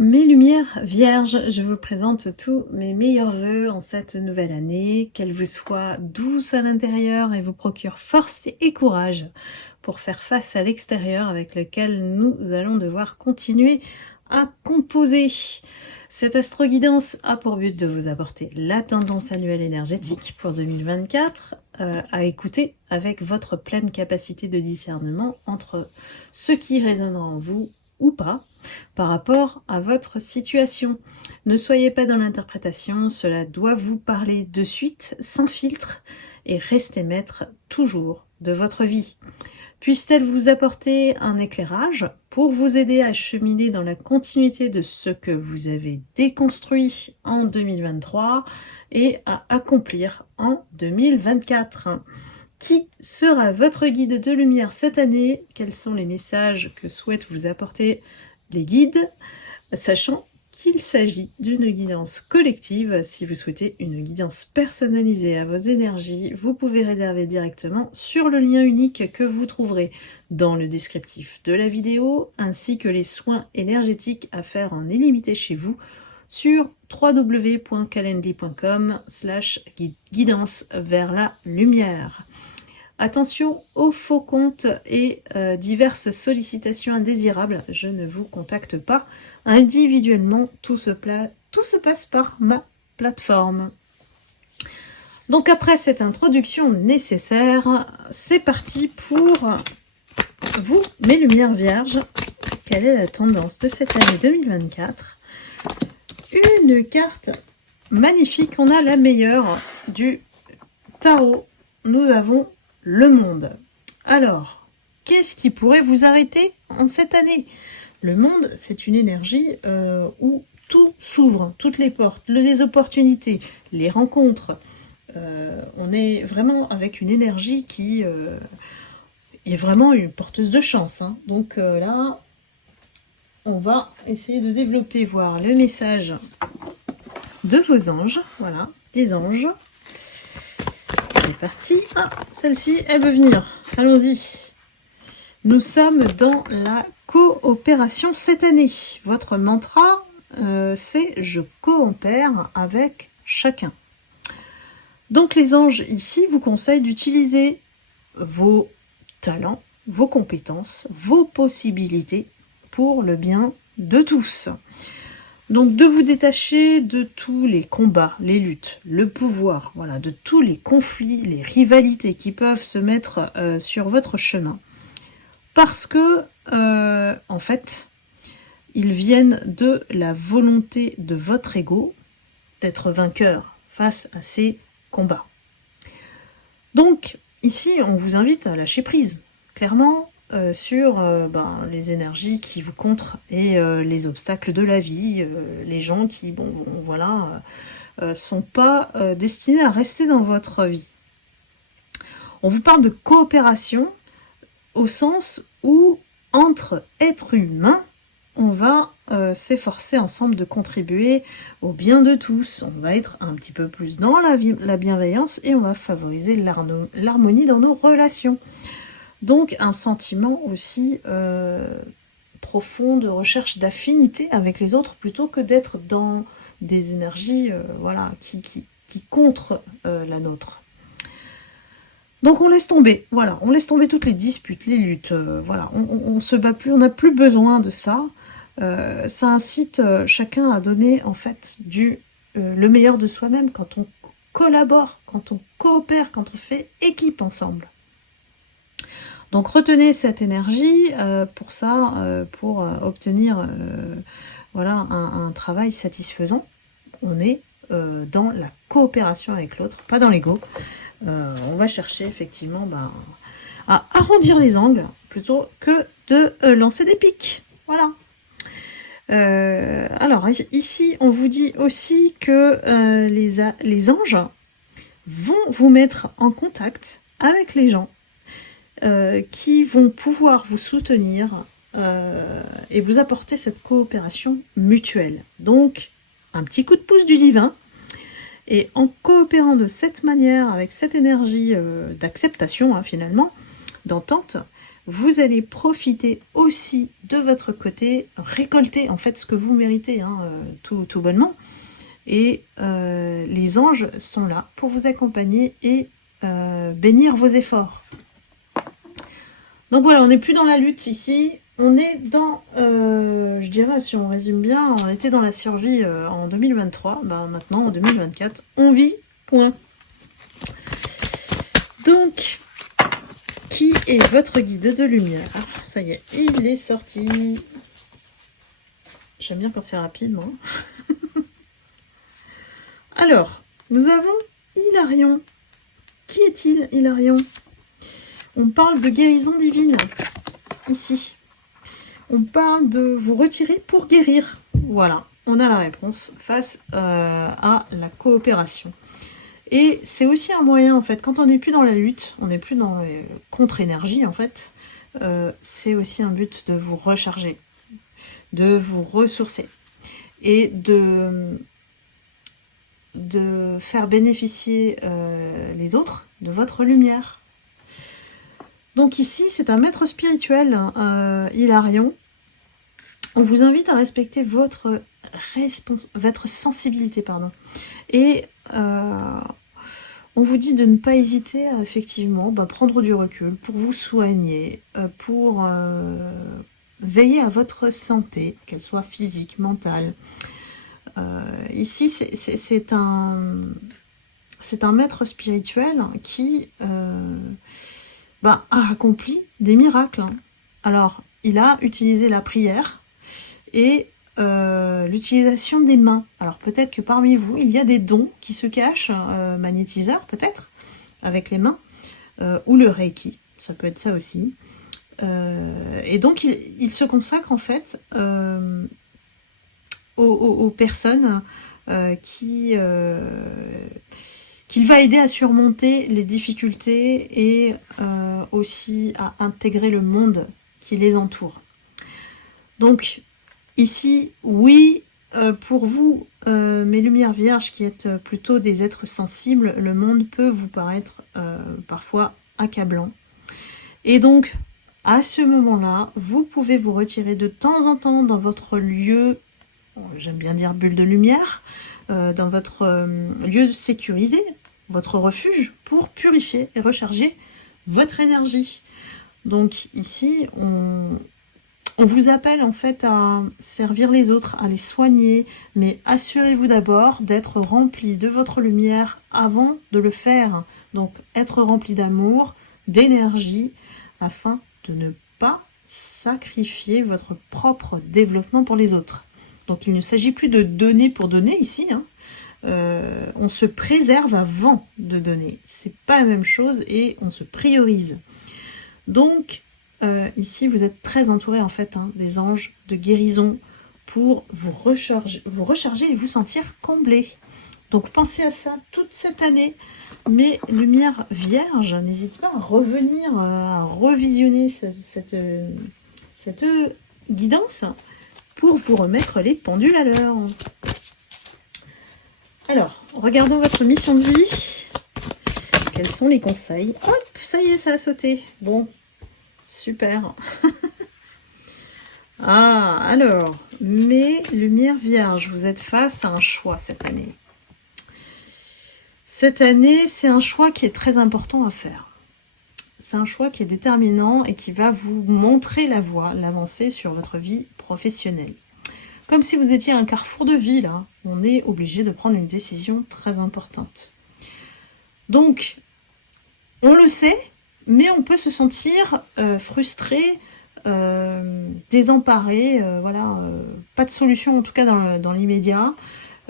mes lumières vierges, je vous présente tous mes meilleurs vœux en cette nouvelle année, qu'elle vous soit douce à l'intérieur et vous procure force et courage pour faire face à l'extérieur avec lequel nous allons devoir continuer à composer. Cette astro-guidance a pour but de vous apporter la tendance annuelle énergétique pour 2024 à écouter avec votre pleine capacité de discernement entre ce qui résonnera en vous ou pas par rapport à votre situation. Ne soyez pas dans l'interprétation, cela doit vous parler de suite, sans filtre, et restez maître toujours de votre vie. Puisse-t-elle vous apporter un éclairage pour vous aider à cheminer dans la continuité de ce que vous avez déconstruit en 2023 et à accomplir en 2024. Qui sera votre guide de lumière cette année? Quels sont les messages que souhaitent vous apporter les guides, sachant qu'il s'agit d'une guidance collective. Si vous souhaitez une guidance personnalisée à vos énergies, vous pouvez réserver directement sur le lien unique que vous trouverez dans le descriptif de la vidéo, ainsi que les soins énergétiques à faire en illimité chez vous sur www.calendly.com/guidance vers la lumière. Attention aux faux comptes et diverses sollicitations indésirables. Je ne vous contacte pas individuellement. Tout se passe par ma plateforme. Donc après cette introduction nécessaire, c'est parti pour vous, mes lumières vierges. Quelle est la tendance de cette année 2024? Une carte magnifique. On a la meilleure du tarot. Nous avons le monde. Alors, qu'est-ce qui pourrait vous arrêter en cette année? Le monde, c'est une énergie où tout s'ouvre, toutes les portes, les opportunités, les rencontres. On est vraiment avec une énergie qui est vraiment une porteuse de chance. Hein. Donc là, on va essayer de développer, voir le message de vos anges. Voilà, des anges. C'est parti. Ah, celle-ci, elle veut venir. Allons-y. Nous sommes dans la coopération cette année. Votre mantra, c'est « Je coopère avec chacun ». Donc les anges, ici, vous conseillent d'utiliser vos talents, vos compétences, vos possibilités pour le bien de tous. Donc de vous détacher de tous les combats, les luttes, le pouvoir, voilà, de tous les conflits, les rivalités qui peuvent se mettre sur votre chemin. Parce que, en fait, ils viennent de la volonté de votre ego d'être vainqueur face à ces combats. Donc, ici, on vous invite à lâcher prise, clairement, sur les énergies qui vous contrent et les obstacles de la vie, les gens qui, sont pas destinés à rester dans votre vie. On vous parle de coopération au sens où, entre êtres humains, on va s'efforcer ensemble de contribuer au bien de tous. On va être un petit peu plus dans la bienveillance et on va favoriser l'harmonie dans nos relations. Donc un sentiment aussi profond de recherche d'affinité avec les autres plutôt que d'être dans des énergies qui contre la nôtre. Donc on laisse tomber, voilà, on laisse tomber toutes les disputes, les luttes, on se bat plus, on n'a plus besoin de ça. Ça incite chacun à donner en fait le meilleur de soi-même quand on collabore, quand on coopère, quand on fait équipe ensemble. Donc retenez cette énergie pour ça, pour obtenir un travail satisfaisant. On est dans la coopération avec l'autre, pas dans l'ego. On va chercher effectivement à arrondir les angles plutôt que de lancer des pics. Voilà. Alors ici, on vous dit aussi que les anges vont vous mettre en contact avec les gens qui vont pouvoir vous soutenir et vous apporter cette coopération mutuelle. Donc, un petit coup de pouce du divin. Et en coopérant de cette manière, avec cette énergie d'acceptation, finalement, d'entente, vous allez profiter aussi de votre côté, récolter en fait ce que vous méritez, hein, tout bonnement. Et les anges sont là pour vous accompagner et bénir vos efforts. Donc voilà, on n'est plus dans la lutte ici, on est dans, je dirais, si on résume bien, on était dans la survie en 2023, ben maintenant en 2024, on vit, point. Donc, qui est votre guide de lumière? Ça y est, il est sorti. J'aime bien quand c'est rapide, moi. Alors, nous avons Hilarion. Qui est-il, Hilarion? On parle de guérison divine, ici. On parle de vous retirer pour guérir. Voilà, on a la réponse face à la coopération. Et c'est aussi un moyen, en fait, quand on n'est plus dans la lutte, on n'est plus dans les contre-énergie, en fait, c'est aussi un but de vous recharger, de vous ressourcer et de faire bénéficier les autres de votre lumière. Donc ici, c'est un maître spirituel, Hilarion. On vous invite à respecter votre sensibilité, pardon. Et on vous dit de ne pas hésiter à effectivement prendre du recul pour vous soigner, pour veiller à votre santé, qu'elle soit physique, mentale. Ici, c'est un maître spirituel qui a accompli des miracles. Alors, il a utilisé la prière et l'utilisation des mains. Alors peut-être que parmi vous, il y a des dons qui se cachent, magnétiseurs peut-être, avec les mains, ou le Reiki, ça peut être ça aussi. Et donc il se consacre en fait aux personnes qu'il va aider à surmonter les difficultés et aussi à intégrer le monde qui les entoure. Donc ici, oui, pour vous, mes lumières vierges qui êtes plutôt des êtres sensibles, le monde peut vous paraître parfois accablant. Et donc, à ce moment-là, vous pouvez vous retirer de temps en temps dans votre lieu, j'aime bien dire bulle de lumière, dans votre lieu sécurisé, votre refuge, pour purifier et recharger votre énergie. Donc ici, on vous appelle en fait à servir les autres, à les soigner, mais assurez-vous d'abord d'être rempli de votre lumière avant de le faire. Donc être rempli d'amour, d'énergie, afin de ne pas sacrifier votre propre développement pour les autres. Donc il ne s'agit plus de donner pour donner ici, hein. On se préserve avant de donner. C'est pas la même chose et on se priorise. Donc ici vous êtes très entouré en fait des anges de guérison pour vous recharger et vous sentir comblé. Donc pensez à ça toute cette année. Mes lumières vierges, n'hésitez pas à revenir, à revisionner cette guidance pour vous remettre les pendules à l'heure. Alors, regardons votre mission de vie. Quels sont les conseils? Hop, ça y est, ça a sauté. Bon, super. Ah, alors, mes lumières vierges, vous êtes face à un choix cette année. Cette année, c'est un choix qui est très important à faire. C'est un choix qui est déterminant et qui va vous montrer la voie, l'avancée sur votre vie professionnelle. Comme si vous étiez à un carrefour de vie, là. On est obligé de prendre une décision très importante. Donc, on le sait, mais on peut se sentir frustré, désemparé, pas de solution en tout cas dans l'immédiat,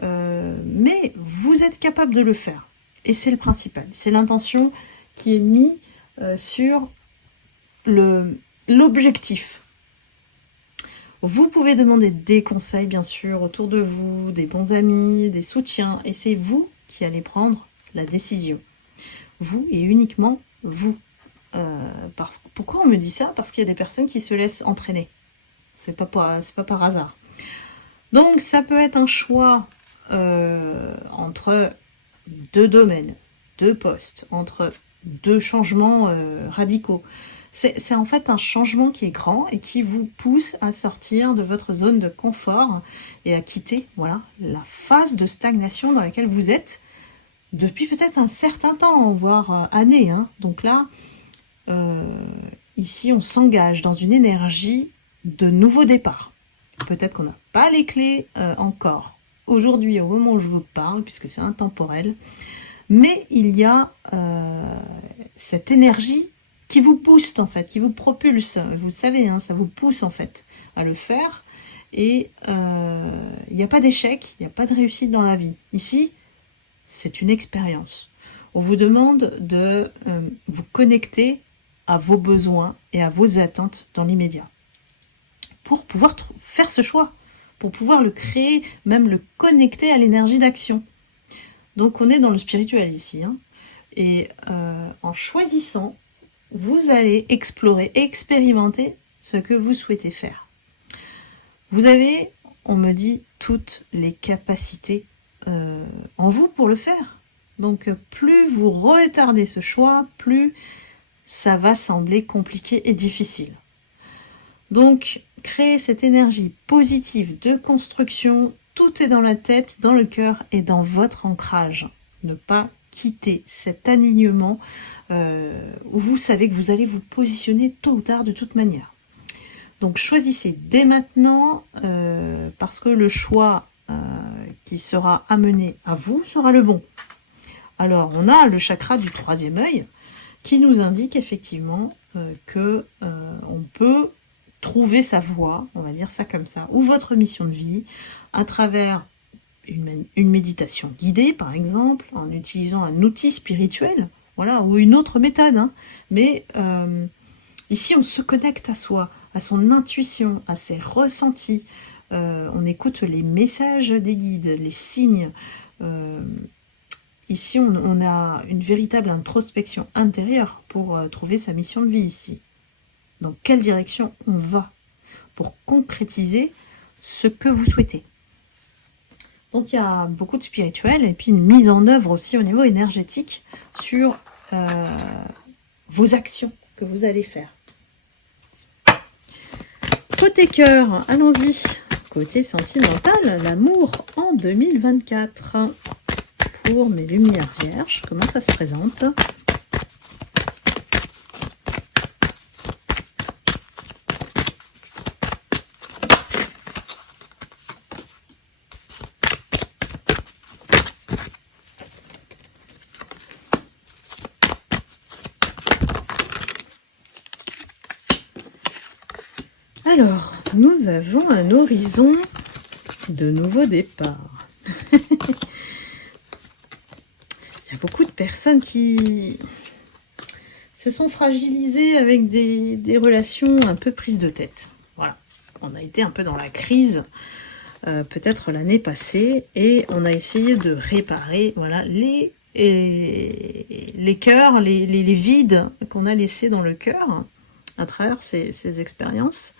mais vous êtes capable de le faire. Et c'est le principal, c'est l'intention qui est mise sur l'objectif. Vous pouvez demander des conseils, bien sûr, autour de vous, des bons amis, des soutiens, et c'est vous qui allez prendre la décision. Vous et uniquement vous. Pourquoi on me dit ça? Parce qu'il y a des personnes qui se laissent entraîner. C'est pas par hasard. Donc, ça peut être un choix entre deux domaines, deux postes, entre deux changements radicaux. C'est en fait un changement qui est grand et qui vous pousse à sortir de votre zone de confort et à quitter, voilà, la phase de stagnation dans laquelle vous êtes depuis peut-être un certain temps, voire années, hein. Donc là, ici, on s'engage dans une énergie de nouveau départ. Peut-être qu'on n'a pas les clés encore aujourd'hui, au moment où je vous parle, puisque c'est intemporel, mais il y a cette énergie qui vous booste en fait, qui vous propulse. Vous savez, hein, ça vous pousse en fait à le faire. Et il n'y a pas d'échec, il n'y a pas de réussite dans la vie. Ici, c'est une expérience. On vous demande de vous connecter à vos besoins et à vos attentes dans l'immédiat. Pour pouvoir faire ce choix, pour pouvoir le créer, même le connecter à l'énergie d'action. Donc on est dans le spirituel ici. Hein. Et en choisissant, vous allez explorer, expérimenter ce que vous souhaitez faire. Vous avez, on me dit, toutes les capacités en vous pour le faire. Donc plus vous retardez ce choix, plus ça va sembler compliqué et difficile. Donc créer cette énergie positive de construction, tout est dans la tête, dans le cœur et dans votre ancrage. Ne pas quitter cet alignement où vous savez que vous allez vous positionner tôt ou tard de toute manière. Donc choisissez dès maintenant parce que le choix qui sera amené à vous sera le bon. Alors on a le chakra du troisième œil qui nous indique effectivement que on peut trouver sa voie, on va dire ça comme ça, ou votre mission de vie à travers une méditation guidée par exemple, en utilisant un outil spirituel, voilà, ou une autre méthode, hein. Mais ici on se connecte à soi, à son intuition, à ses ressentis, on écoute les messages des guides, les signes. Ici on a une véritable introspection intérieure pour trouver sa mission de vie ici. Dans quelle direction on va pour concrétiser ce que vous souhaitez. Donc il y a beaucoup de spirituel et puis une mise en œuvre aussi au niveau énergétique sur vos actions que vous allez faire. Côté cœur, allons-y. Côté sentimental, l'amour en 2024. Pour mes lumières vierges, comment ça se présente ? Alors, nous avons un horizon de nouveau départ. Il y a beaucoup de personnes qui se sont fragilisées avec des relations un peu prises de tête. Voilà, on a été un peu dans la crise, peut-être l'année passée, et on a essayé de réparer voilà, les cœurs, les vides qu'on a laissés dans le cœur, à travers ces expériences.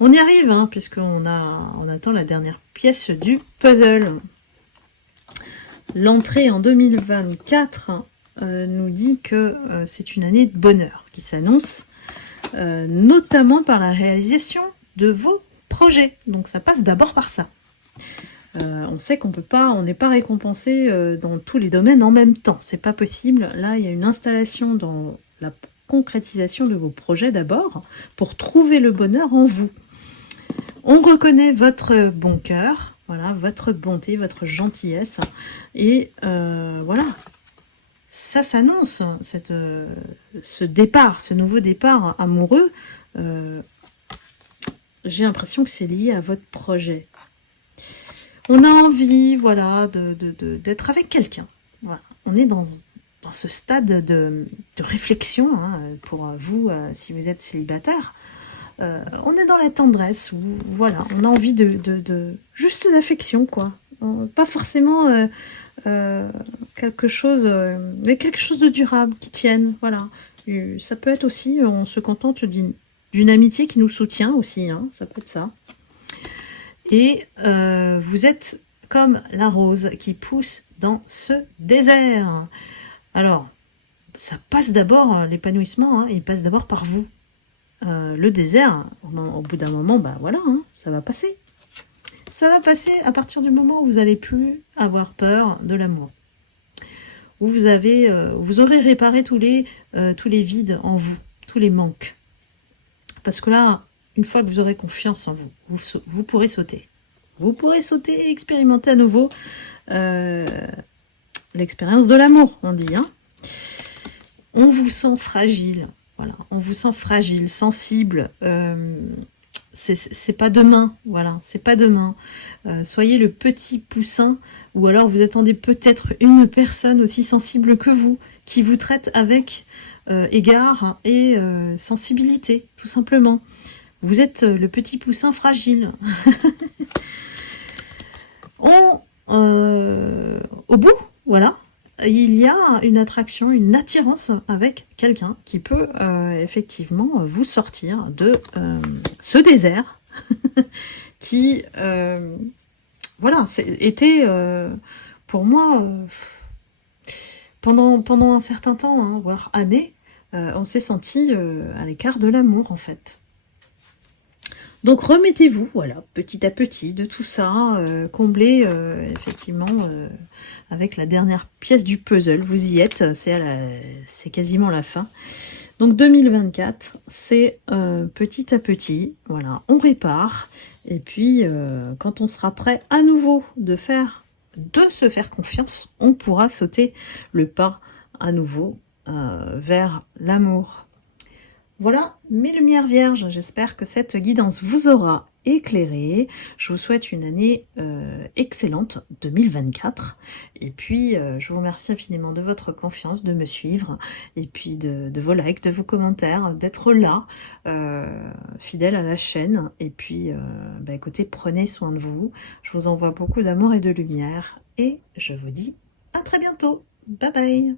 On y arrive, hein, puisqu'on attend la dernière pièce du puzzle. L'entrée en 2024 nous dit que c'est une année de bonheur qui s'annonce, notamment par la réalisation de vos projets. Donc ça passe d'abord par ça. On sait on n'est pas récompensé dans tous les domaines en même temps. C'est pas possible. Là, il y a une installation dans la concrétisation de vos projets d'abord, pour trouver le bonheur en vous. On reconnaît votre bon cœur, voilà, votre bonté, votre gentillesse, et voilà, ça s'annonce, ce départ, ce nouveau départ amoureux, j'ai l'impression que c'est lié à votre projet. On a envie, voilà, d'être avec quelqu'un, voilà. On est dans ce stade de réflexion, hein, pour vous, si vous êtes célibataire, on est dans la tendresse, où, voilà, on a envie juste d'affection, quoi. Pas forcément quelque chose, mais quelque chose de durable, qui tienne, voilà. Ça peut être aussi, on se contente d'une amitié qui nous soutient aussi, hein, ça peut être ça. Et vous êtes comme la rose qui pousse dans ce désert. Alors, ça passe d'abord, l'épanouissement, hein, il passe d'abord par vous. Le désert, au bout d'un moment, bah voilà, hein, ça va passer. Ça va passer à partir du moment où vous n'allez plus avoir peur de l'amour. Où vous aurez réparé tous les vides en vous, tous les manques. Parce que là, une fois que vous aurez confiance en vous, vous pourrez sauter. Vous pourrez sauter et expérimenter à nouveau l'expérience de l'amour, on dit. Hein. On vous sent fragile, voilà. On vous sent fragile, sensible. C'est pas demain, voilà. C'est pas demain. Soyez le petit poussin, ou alors vous attendez peut-être une personne aussi sensible que vous, qui vous traite avec égard et sensibilité, tout simplement. Vous êtes le petit poussin fragile. Au bout, voilà, il y a une attraction, une attirance avec quelqu'un qui peut effectivement vous sortir de ce désert qui, voilà, était pour moi, pendant un certain temps, hein, voire années, on s'est senti à l'écart de l'amour, en fait. Donc remettez-vous, voilà, petit à petit de tout ça, comblez effectivement avec la dernière pièce du puzzle. Vous y êtes, c'est quasiment la fin. Donc 2024, c'est petit à petit, voilà, on répare. Et puis quand on sera prêt à nouveau de se faire confiance, on pourra sauter le pas à nouveau vers l'amour. Voilà mes lumières vierges, j'espère que cette guidance vous aura éclairé. Je vous souhaite une année excellente 2024. Et puis, je vous remercie infiniment de votre confiance, de me suivre, et puis de vos likes, de vos commentaires, d'être là, fidèle à la chaîne. Et puis, bah, écoutez, prenez soin de vous. Je vous envoie beaucoup d'amour et de lumière. Et je vous dis à très bientôt. Bye bye.